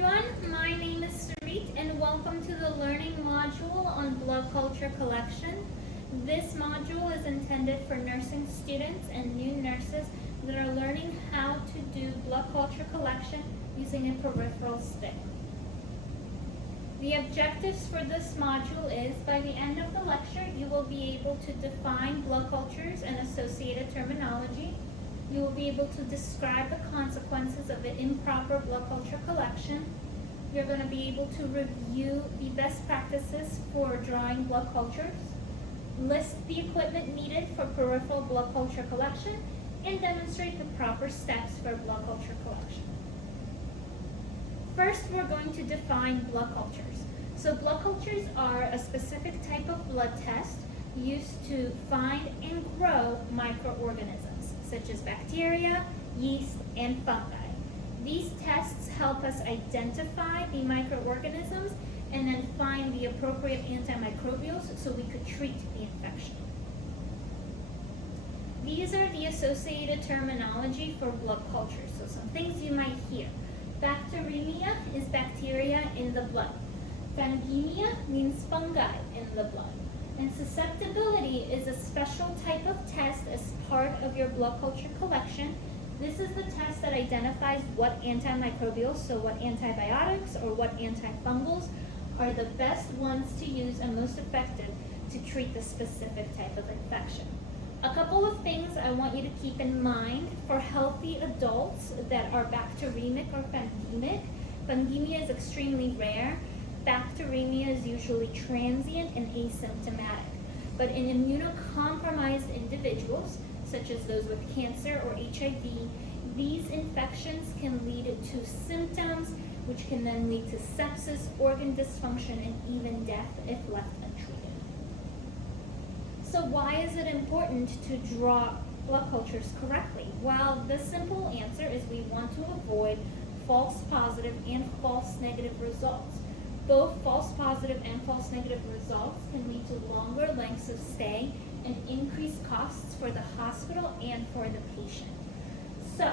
everyone, my name is Sarit and welcome to the learning module on blood culture collection. This module is intended for nursing students and new nurses that are learning how to do blood culture collection using a peripheral stick. The objectives for this module is, by the end of the lecture, you will be able to define blood cultures and associated terminology. You will be able to describe the consequences of an improper blood culture collection. You're going to be able to review the best practices for drawing blood cultures, list the equipment needed for peripheral blood culture collection, and demonstrate the proper steps for blood culture collection. First, we're going to define blood cultures. So blood cultures are a specific type of blood test used to find and grow microorganisms, such as bacteria, yeast, and fungi. These tests help us identify the microorganisms and then find the appropriate antimicrobials so we could treat the infection. These are the associated terminology for blood cultures, so some things you might hear. Bacteremia is bacteria in the blood. Fungemia means fungi in the blood. And susceptibility is a special type of test as part of your blood culture collection. This is the test that identifies what antimicrobials, so what antibiotics or what antifungals are the best ones to use and most effective to treat the specific type of infection. A couple of things I want you to keep in mind for healthy adults that are bacteremic or fungemic. Fungemia is extremely rare. Bacteremia is usually transient and asymptomatic. But in immunocompromised individuals, such as those with cancer or HIV, these infections can lead to symptoms, which can then lead to sepsis, organ dysfunction, and even death if left untreated. So why is it important to draw blood cultures correctly? Well, the simple answer is we want to avoid false positive and false negative results. Both false positive and false negative results can lead to longer lengths of stay and increased costs for the hospital and for the patient. So,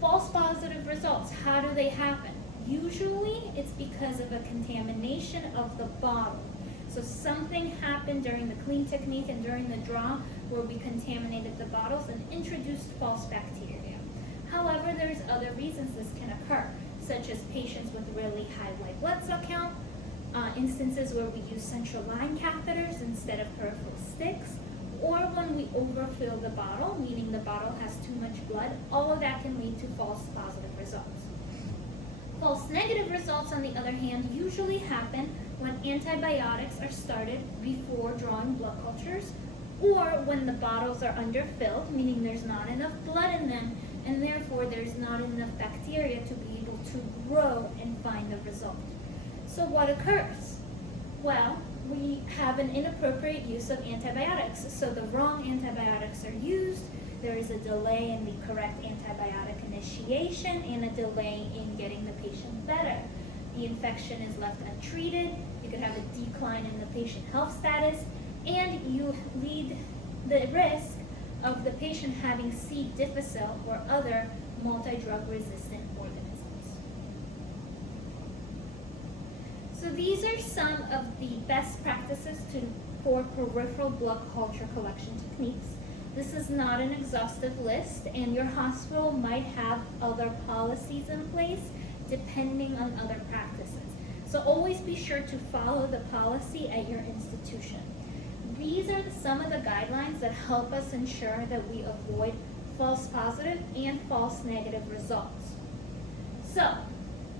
false positive results, how do they happen? Usually, it's because of a contamination of the bottle. So something happened during the clean technique and during the draw where we contaminated the bottles and introduced false bacteria. However, there's other reasons this can occur, such as patients with really high white blood cell count, instances where we use central line catheters instead of peripheral sticks, or when we overfill the bottle, meaning the bottle has too much blood. All of that can lead to false positive results. False negative results, on the other hand, usually happen when antibiotics are started before drawing blood cultures, or when the bottles are underfilled, meaning there's not enough blood in them, and therefore there's not enough bacteria to be able to grow and find the result. So what occurs? Well, we have an inappropriate use of antibiotics. So the wrong antibiotics are used, there is a delay in the correct antibiotic initiation and a delay in getting the patient better. The infection is left untreated, you could have a decline in the patient health status, and you lead the risk of the patient having C. difficile or other multi-drug resistant organisms. So these are some of the best practices for peripheral blood culture collection techniques. This is not an exhaustive list, and your hospital might have other policies in place depending on other practices. So always be sure to follow the policy at your institution. These are some of the guidelines that help us ensure that we avoid false positive and false negative results. So,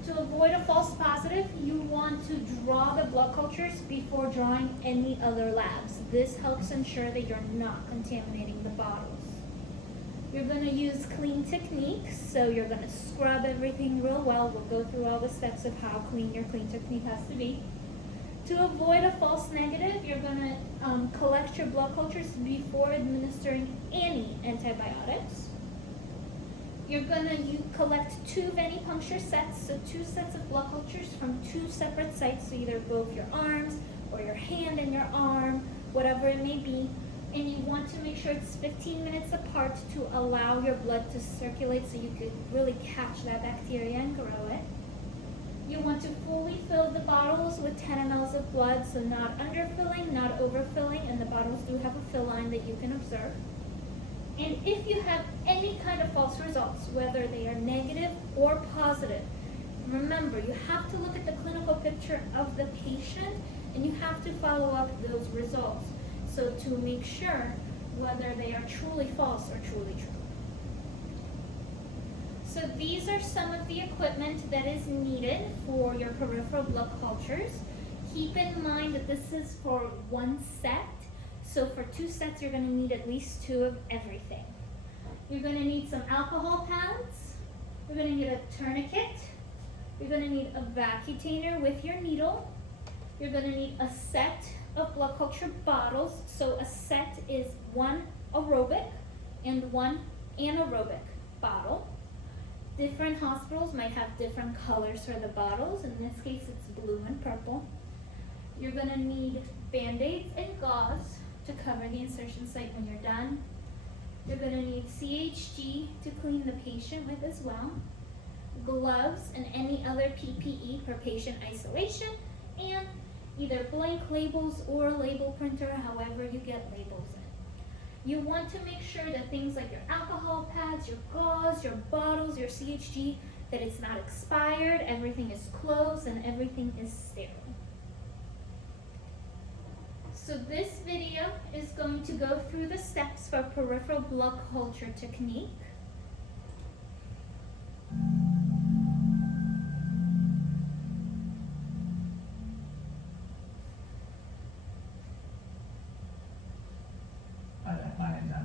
to avoid a false positive, you want to draw the blood cultures before drawing any other labs. This helps ensure that you're not contaminating the bottles. You're going to use clean techniques, so you're going to scrub everything real well. We'll go through all the steps of how clean your clean technique has to be. To avoid a false negative, you're going to collect your blood cultures before administering any antibiotics. You're going to collect 2 venipuncture sets, so 2 sets of blood cultures from 2 separate sites, so either both your arms or your hand and your arm, whatever it may be. And you want to make sure it's 15 minutes apart to allow your blood to circulate so you could really catch that bacteria and grow it. You want to fully fill the bottles with 10 mLs of blood, so not underfilling, not overfilling, and the bottles do have a fill line that you can observe. And if you have any kind of false results, whether they are negative or positive, remember, you have to look at the clinical picture of the patient and you have to follow up those results. So to make sure whether they are truly false or truly true. So these are some of the equipment that is needed for your peripheral blood cultures. Keep in mind that this is for one set. So for 2 sets, you're going to need at least 2 of everything. You're going to need some alcohol pads. You're going to need a tourniquet. You're going to need a vacutainer with your needle. You're going to need a set of blood culture bottles. So a set is 1 aerobic and 1 anaerobic bottle. Different hospitals might have different colors for the bottles. In this case, it's blue and purple. You're going to need Band-Aids and gauze to cover the insertion site when you're done. You're going to need CHG to clean the patient with as well, gloves and any other PPE for patient isolation, and either blank labels or label printer, however you get labels in. You want to make sure that things like your alcohol pads, your gauze, your bottles, your CHG, that it's not expired, everything is closed, and everything is sterile. So this video is going to go through the steps for peripheral blood culture technique.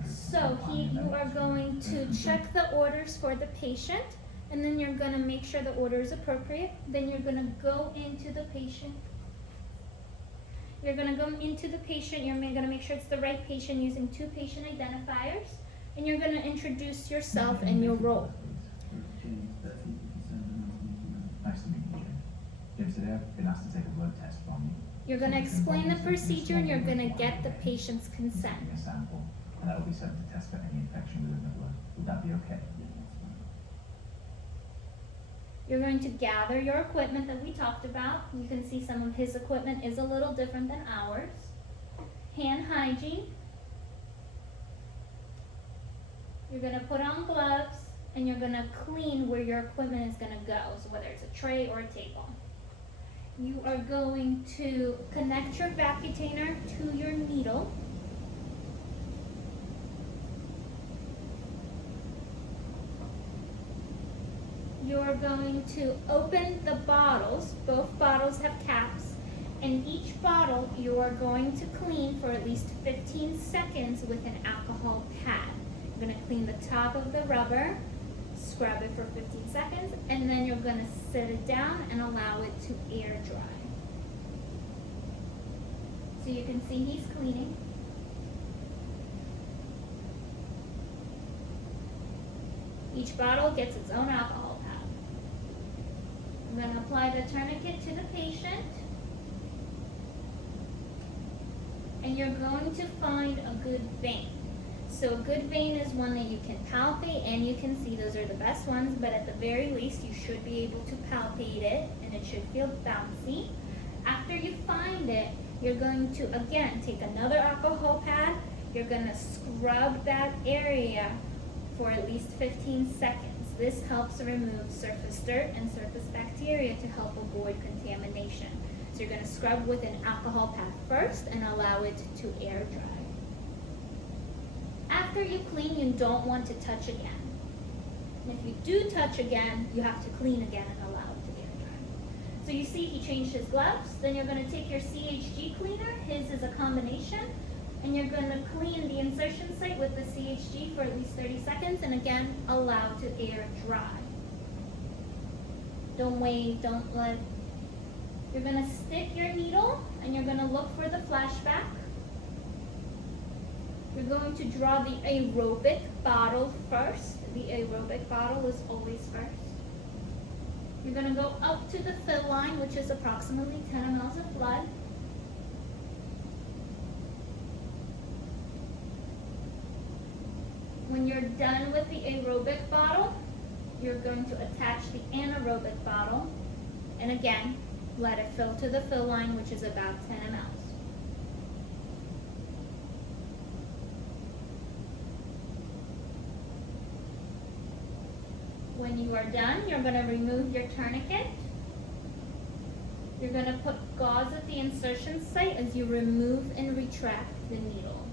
So you are going to check the orders for the patient, and then you're going to make sure the order is appropriate. Then you're going to go into the patient. You're going to go into the patient, you're going to make sure it's the right patient using 2 patient identifiers, and you're going to introduce yourself and your role. Nice to meet you, Jim. Jim, today I've been asked to take a blood test from you. You're going to explain the procedure and you're going to get the patient's consent. A sample, and that will be sent to test for any infection within the blood. Would that be okay? You're going to gather your equipment that we talked about. You can see some of his equipment is a little different than ours. Hand hygiene. You're going to put on gloves and you're going to clean where your equipment is going to go, so whether it's a tray or a table. You are going to connect your vacutainer to your needle. You're going to open the bottles. Both bottles have caps. And each bottle you are going to clean for at least 15 seconds with an alcohol pad. You're going to clean the top of the rubber, scrub it for 15 seconds, and then you're going to set it down and allow it to air dry. So you can see he's cleaning. Each bottle gets its own alcohol pad. I'm going to apply the tourniquet to the patient. And you're going to find a good vein. So a good vein is one that you can palpate and you can see. Those are the best ones, but at the very least you should be able to palpate it and it should feel bouncy. After you find it, you're going to again take another alcohol pad. You're going to scrub that area for at least 15 seconds. This helps remove surface dirt and surface bacteria to help avoid contamination. So you're going to scrub with an alcohol pad first and allow it to air dry. After you clean, you don't want to touch again. And if you do touch again, you have to clean again and allow it to air dry. So you see he changed his gloves. Then you're going to take your CHG cleaner. His is a combination. And you're going to clean the insertion site with the CHG for at least 30 seconds and again allow to air dry. Don't wave, don't let. You're going to stick your needle and you're going to look for the flashback. You're going to draw the aerobic bottle first. The aerobic bottle is always first. You're going to go up to the fill line, which is approximately 10 mLs of blood. When you're done with the aerobic bottle, you're going to attach the anaerobic bottle And again, let it fill to the fill line, which is about 10 mLs. When you are done, you're going to remove your tourniquet. You're going to put gauze at the insertion site as you remove and retract the needle.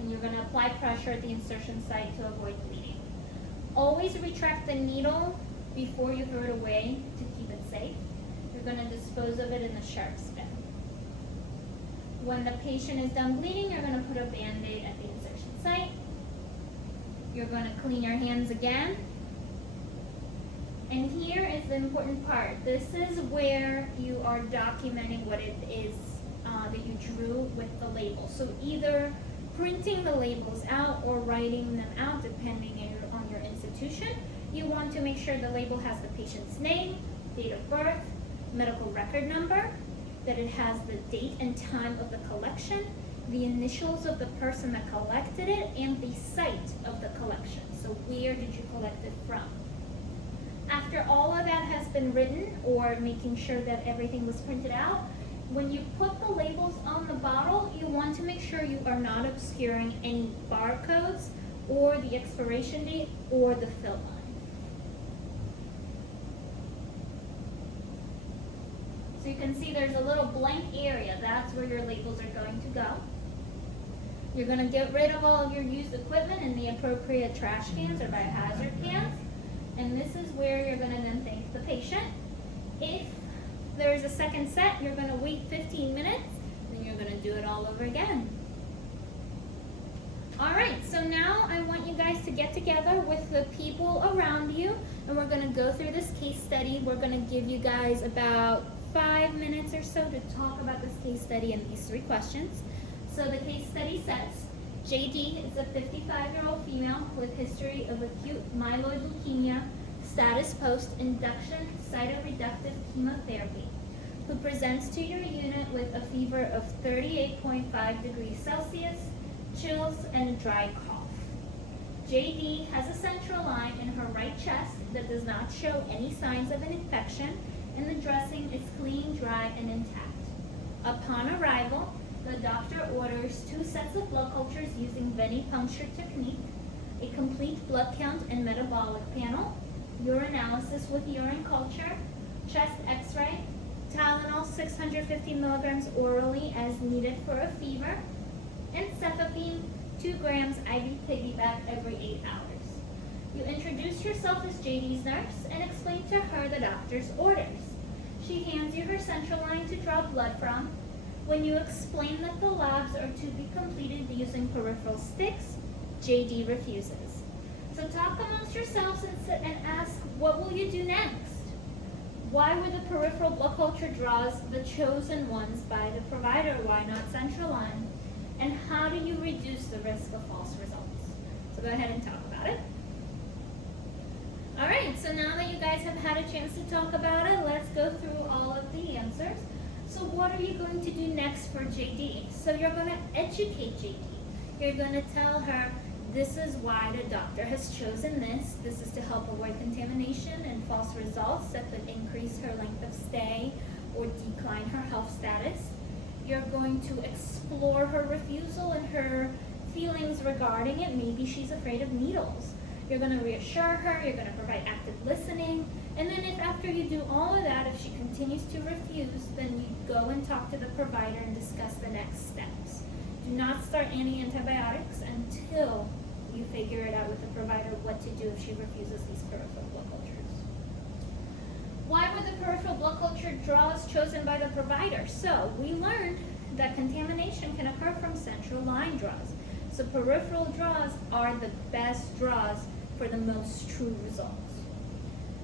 And you're going to apply pressure at the insertion site to avoid bleeding. Always retract the needle before you throw it away to keep it safe. You're going to dispose of it in the sharps bin. When the patient is done bleeding, you're going to put a Band-Aid at the insertion site. You're going to clean your hands again. And here is the important part. This is where you are documenting what it is that you drew with the label. So either printing the labels out or writing them out, depending on your institution. You want to make sure the label has the patient's name, date of birth, medical record number, that it has the date and time of the collection, the initials of the person that collected it, and the site of the collection. So where did you collect it from? After all of that has been written, or making sure that everything was printed out, when you put the labels on the bottle, you want to make sure you are not obscuring any barcodes or the expiration date or the fill line. So you can see there's a little blank area. That's where your labels are going to go. You're going to get rid of all of your used equipment in the appropriate trash cans or biohazard cans. And this is where you're going to then thank the patient. If there's a second set, you're going to wait 15 minutes, then you're going to do it all over again. All right, so now I want you guys to get together with the people around you, and we're going to go through this case study. We're going to give you guys about 5 minutes or so to talk about this case study and these 3 questions. So the case study says, JD is a 55-year-old female with history of acute myeloid leukemia, status post-induction cytoreductive chemotherapy, who presents to your unit with a fever of 38.5 degrees Celsius, chills, and a dry cough. JD has a central line in her right chest that does not show any signs of an infection, and the dressing is clean, dry, and intact. Upon arrival, the doctor orders 2 sets of blood cultures using venipuncture technique, a complete blood count and metabolic panel, urinalysis with urine culture, chest x-ray, Tylenol 650 milligrams orally as needed for a fever, and cefepime 2 grams IV piggyback every 8 hours. You introduce yourself as JD's nurse and explain to her the doctor's orders. She hands you her central line to draw blood from. When you explain that the labs are to be completed using peripheral sticks, JD refuses. So talk amongst yourselves and ask, what will you do next? Why were the peripheral blood culture draws the chosen ones by the provider? Why not central line? And how do you reduce the risk of false results? So go ahead and talk about it. All right, so now that you guys have had a chance to talk about it, let's go through all of the answers. So what are you going to do next for JD? So you're going to educate JD. You're going to tell her, this is why the doctor has chosen this. This is to help avoid contamination and false results that could increase her length of stay or decline her health status. You're going to explore her refusal and her feelings regarding it. Maybe she's afraid of needles. You're going to reassure her. You're going to provide active listening. And then if after you do all of that, if she continues to refuse, then you go and talk to the provider and discuss the next steps. Do not start any antibiotics until you figure it out with the provider what to do if she refuses these peripheral blood cultures. Why were the peripheral blood culture draws chosen by the provider? So we learned that contamination can occur from central line draws. So peripheral draws are the best draws for the most true results.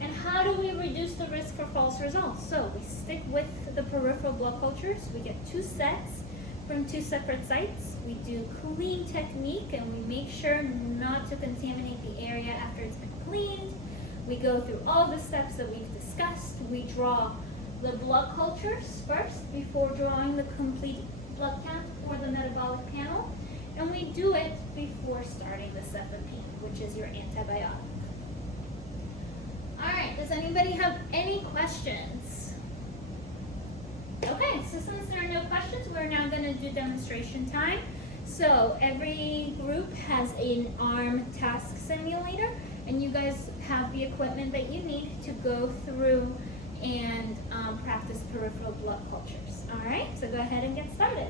And how do we reduce the risk for false results? So we stick with the peripheral blood cultures. We get 2 sets from 2 separate sites. We do clean technique and we make sure not to contaminate the area after it's been cleaned. We go through all the steps that we've discussed. We draw the blood cultures first before drawing the complete blood count or the metabolic panel. And we do it before starting the cefepime, which is your antibiotic. anybody have any questions? Okay, so since there are no questions, we're now going to do demonstration time. So every group has an arm task simulator, and you guys have the equipment that you need to go through and practice peripheral blood cultures. All right, so go ahead and get started.